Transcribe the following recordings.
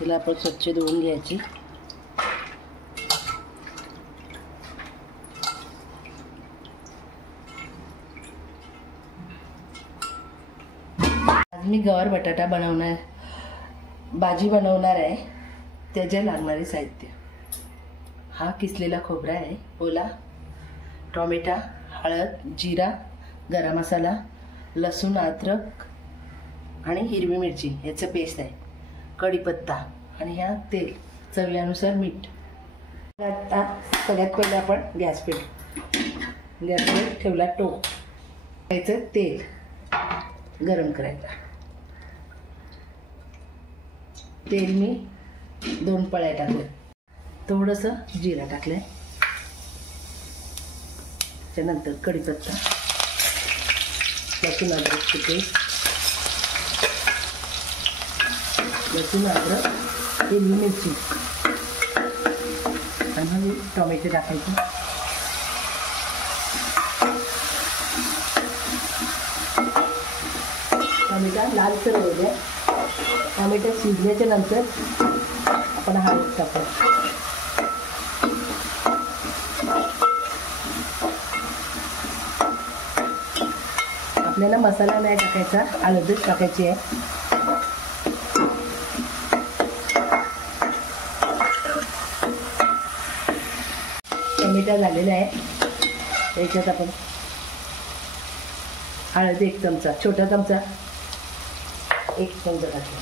तिला आपण स्वच्छ धुवून घ्यायची. आज मी गवार बटाटा भाजी बनवणार आहे. त्याचे लागणारे साहित्य: हा किसलेला खोबरा आहे, ओला, टोमॅटो, हळद, जिरा, गरम मसाला, लसूण, अद्रक आणि हिरवी मिरची याचं पेस्ट आहे, कढीपत्ता आणि ह्या तेल, चवीनुसार मीठ. आता सगळ्यात पहिले आपण गॅसवर ठेवला टोप, त्याचं तेल गरम करायचं. तेल मी 2 पळ्या टाकले, थोडंसं जिरा टाकले, त्यानंतर कढीपत्ता, लसूण अद्रकची पेस्ट, लसूण अद्रक, हिरवी मिरची आणि टोमॅटो टाकायचे. टोमॅटो लालसर होऊ द्या. टोमॅटो शिजल्याच्या नंतर आपण हळद टाकायचं. आपल्याला मसाला नाही टाकायचा, हळदच टाकायची आहे. टोमॅटो झालेला आहे. त्याच्यात आपण हळद 1 चमचा, छोटा चमचा 1 चमचा टाकला.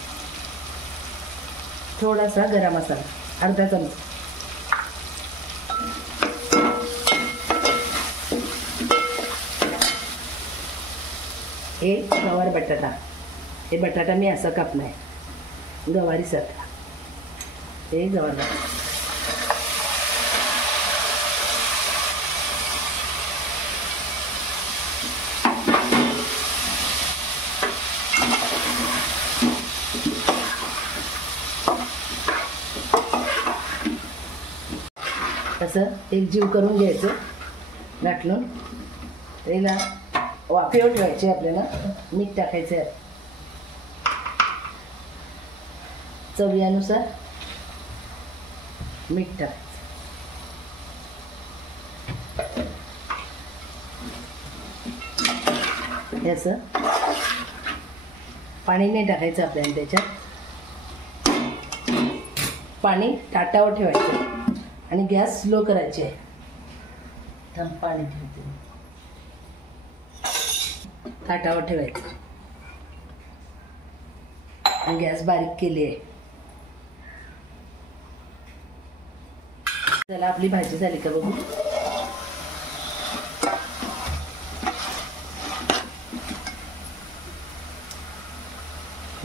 थोडासा गरम मसाला अर्धा चमचा. हे गवार बटाटा, हे बटाटा मी असा कापला आहे गवारी सारखा. हे गवार बटाटा असं एकजीव करून घ्यायचं. गाठलं त्याला वाफेवर ठेवायचे. आपल्याला मीठ टाकायचं आहे, चवीनुसार मीठ टाकायचं. याचं पाणी नाही टाकायचं आपल्याला. त्याच्यात पाणी ताटावर ठेवायचं आणि गॅस स्लो करायची आहे. पाणी ठेवते, ताटावर ठेवायचं आणि गॅस बारीक केली आहे. चला आपली भाजी झाली का बघू.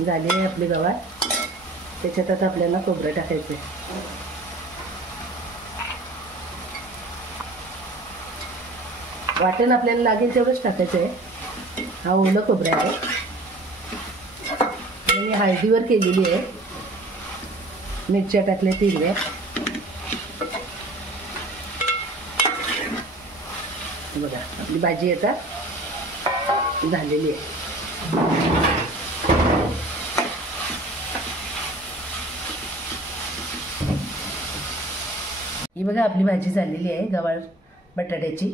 झाली आहे आपली गवार. त्याच्यात आता आपल्याला खोबरं टाकायचं आहे. वाटण आपल्याला लागेल तेवढंच टाकायचं आहे. हा ओलं खोबरं आहे आणि मी हळदीवर केलेली आहे. मिरच्या टाकल्या 3. बघा आपली भाजी आता झालेली आहे. ही बघा आपली भाजी झालेली आहे गवार बटाट्याची.